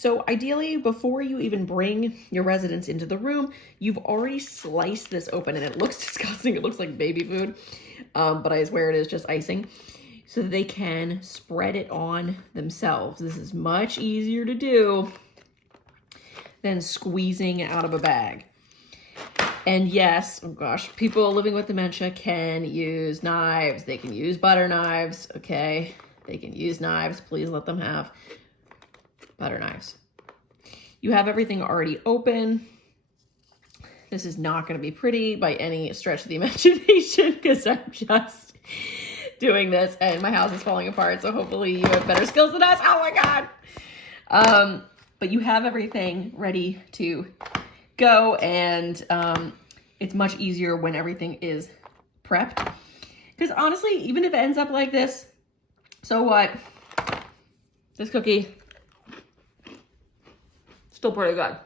So ideally, before you even bring your residents into the room, you've already sliced this open, and it looks disgusting. It looks like baby food, but I swear it is just icing, so that they can spread it on themselves. This is much easier to do than squeezing out of a bag. And yes, oh gosh, people living with dementia can use knives. They can use butter knives, okay? They can use knives. Please let them have butter knives. You have everything already open. This is not going to be pretty by any stretch of the imagination, because I'm just doing this and my house is falling apart. So hopefully you have better skills than us. Oh my God. But you have everything ready to go, and it's much easier when everything is prepped. Because honestly, even if it ends up like this, so what? This cookie, still pretty good.